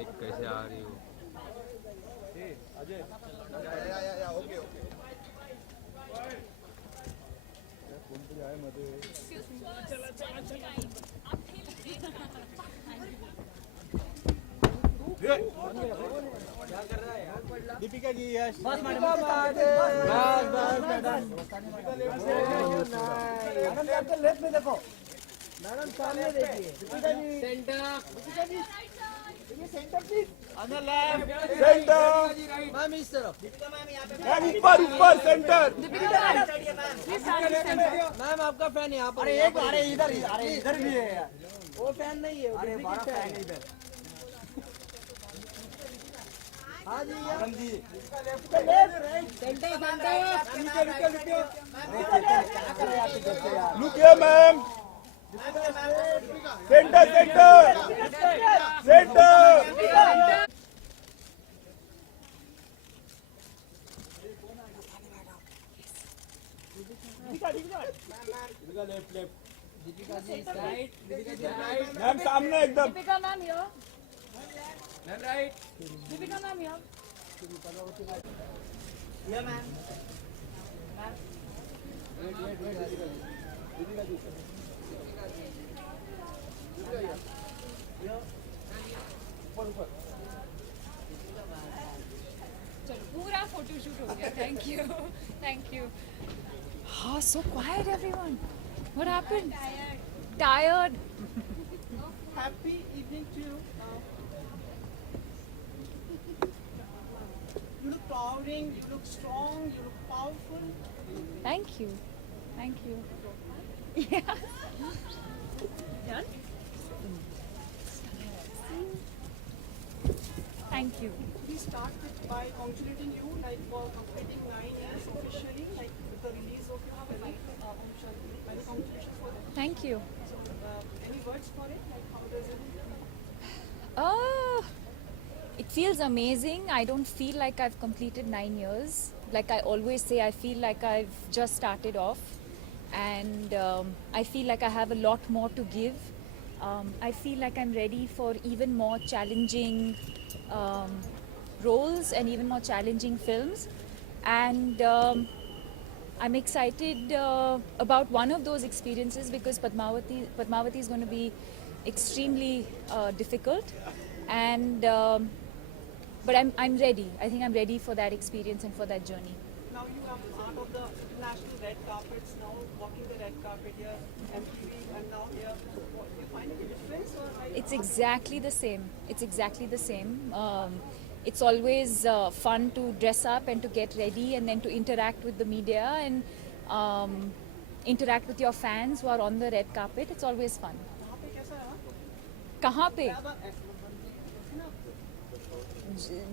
देख कैसे आ रही हो। अजय ओके ओके कोणतरी आहे मध्ये दीपिका जी यश बस मैडम मैडम लेफ्ट में देखो मैडम सामने देखिए Deepika ji centre Deepika ji centre please on the left centre ma'am इस तरफ दीपिका मैम यहां पे मैम ऊपर सेंटर दीपिका मैम मैम आपका फैन यहां पर अरे इधर भी है यार वो फैन नहीं है अरे बड़ा फैन है इधर हाँ जी मैडम जी left centre look here ma'am centre left Deepika ji right Deepika ji right ma'am सामने एकदम Deepika ma'am here ma'am right Deepika ma'am here या मैम वेट दीपिका जी ऊपर चलो पूरा फोटोशूट हो गया थैंक यू हाँ so quiet everyone what happened tired Happy evening to you. You look towering, you look strong, you look powerful. thank you yeah done thank you We start by congratulating you like for completing 9 years officially, like with the release of your film. Many congratulations for that. thank you So, any words for it? Like how does it feel? Oh, it feels amazing. I don't feel like I've completed 9 years. Like I always say, I feel like I've just started off. And I feel like I have a lot more to give. I feel like I'm ready for even more challenging roles and even more challenging films. And I'm excited about one of those experiences because Padmavati is going to be extremely difficult, and but I'm ready. I think I'm ready for that experience and for that journey. Now you are part of the international red carpets. Now walking the red carpet here, MTV, and now here. What, do you find any difference or? It's exactly the same. It's exactly the same. It's always fun to dress up and to get ready and then to interact with the media and interact with your fans who are on the red carpet. It's always fun. वहाँ पे कैसा रहा? कहाँ पे?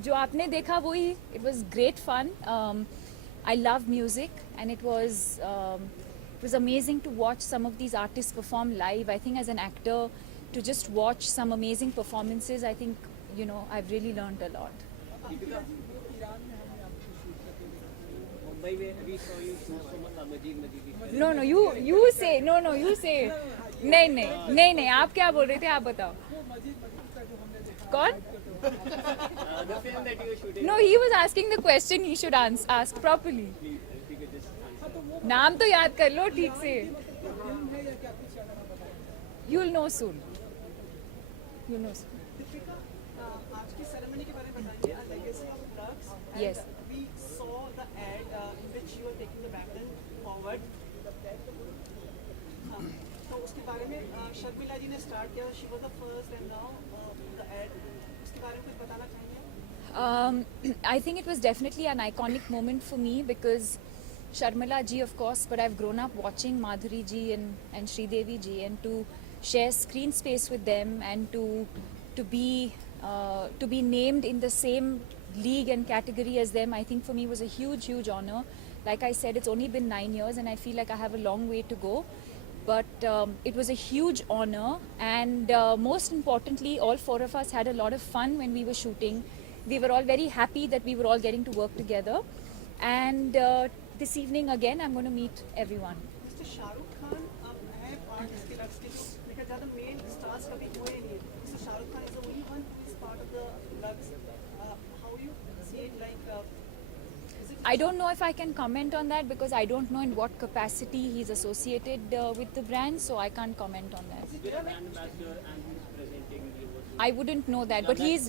जो आपने देखा वही. It was great fun. I love music and it was amazing to watch some of these artists perform live. I think as an actor, to just watch some amazing performances, I think, you know, I've really learned a lot. No, you say. No, you say. नहीं, आप क्या बोल रहे थे, आप बताओ. कौन? No, he was asking the question he should ask properly. नाम तो याद कर लो ठीक से. You'll know soon. दीपिका, आज की सेरेमनी के बारे में बताइए. A legacy of drugs. And Yes. We saw the ad in which you were taking the baton forward. तो उसके बारे में शर्मिला जी ने स्टार्ट किया. She was the first and now the ad. उसके बारे में कुछ बताना चाहेंगे? I think it was definitely an iconic moment for me because Sharmila ji, of course, but I've grown up watching Madhuri ji and Sridevi ji, and to share screen space with them and to be named in the same league and category as them, I think for me was a huge honor. Like I said, it's only been 9 years and I feel like I have a long way to go. But it was a huge honor, and most importantly, all four of us had a lot of fun when we were shooting. We were all very happy that we were all getting to work together. And this evening again, I'm going to meet everyone. Mr. Shahrukh Khan है part इसके लक्ष्य के जो लेकिन ज़्यादा main stars कभी हुए नहीं. Mr. Shahrukh Khan is the only one who is part of the I don't know if I can comment on that because I don't know in what capacity he's associated with the brand, so I can't comment on that. I wouldn't know that, but he is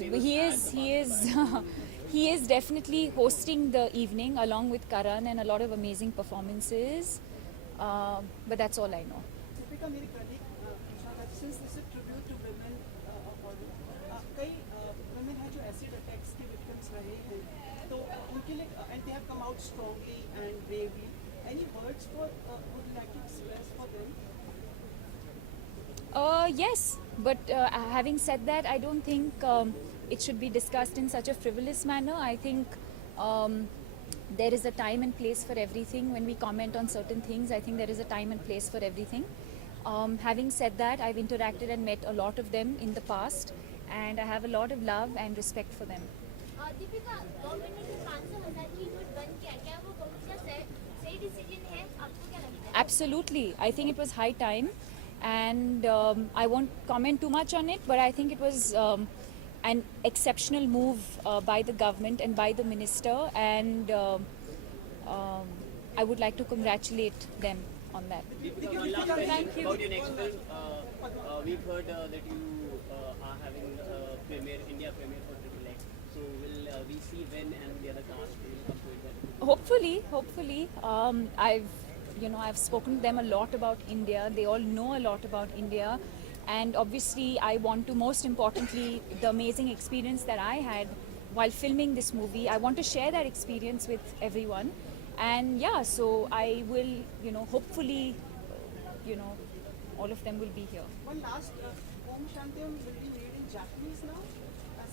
he is definitely hosting the evening along with Karan and a lot of amazing performances. But that's all I know. Deepika, मेरी colleague पूछा था, since this is tribute to women of Bollywood, कई women हैं जो acid attacks के victims रहे हैं, तो उनके लिए and they have come out strongly and bravely. Any words for would you like to express for them? Yes, but having said that, I don't think it should be discussed in such a frivolous manner. I think there is a time and place for everything. When we comment on certain things, I think there is a time and place for everything. Having said that, I've interacted and met a lot of them in the past, and I have a lot of love and respect for them. Deepika, government ने जो 500,000 की note बंद किया, क्या वो government का सही decision है? आपको क्या लगता है? Absolutely. I think it was high time, and I won't comment too much on it, but I think it was an exceptional move by the government and by the minister, and I would like to congratulate them on that. Thank you. About your next film, we've heard that you are having premiere, India premiere for Triple X. So will we see when and the other cast will come to India? Hopefully. I've spoken to them a lot about India. They all know a lot about India. And obviously, I want to, most importantly, the amazing experience that I had while filming this movie, I want to share that experience with everyone. And yeah, so I will, hopefully, all of them will be here. One last, Om Shanti Om will be made in Japanese now? As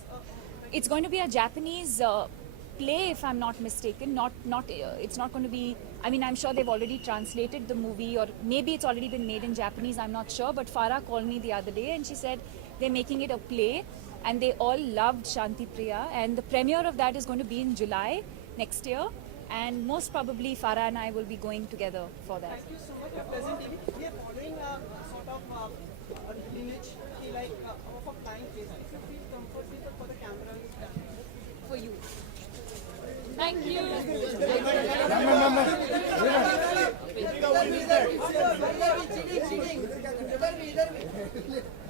It's going to be a Japanese play, if I'm not mistaken. It's not going to be. I mean, I'm sure they've already translated the movie, or maybe it's already been made in Japanese. I'm not sure. But Farah called me the other day, and she said they're making it a play, and they all loved Shanti Priya, and the premiere of that is going to be in July next year, and most probably Farah and I will be going together for that. Thank you so much for presenting. We are following a sort of image like of a flying face. If you feel comfortable for the cameras. For you. Thank you.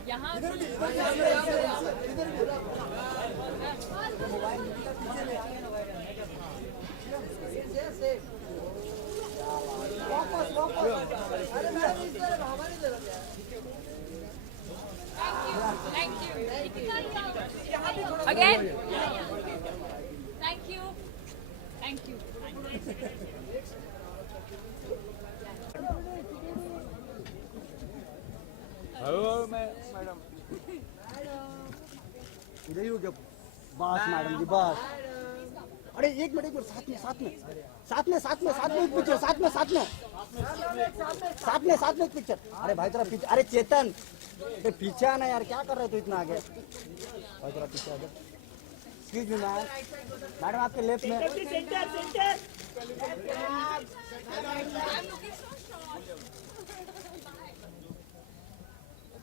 यहाँ Thank you. Again. Thank you. Thank you. Hello madam इधर ही हो गया बस madam जी बस अरे एक minute साथ में एक पिक्चर साथ में एक पिक्चर अरे भाई तेरा पीछे अरे चेतन पीछे आना यार क्या कर रहे थे इतना आगे भाई तेरा पीछे आगे एक्सक्यूज मी मैडम आपके लेफ्ट में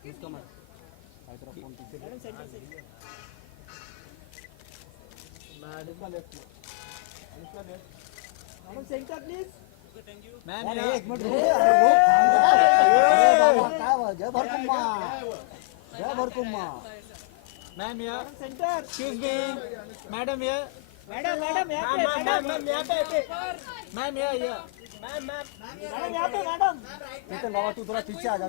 इसका मत भाई तेरा फोन पीछे Madam, center please. अरे एक मिनट जय भरकुम्मा मैम यार Center. एक्सक्यूज मी मैडम यार Madam, यहाँ पे. मैम यार Madam, यहाँ पे, madam. चेतन बाबा तू थोड़ा पीछे आ जा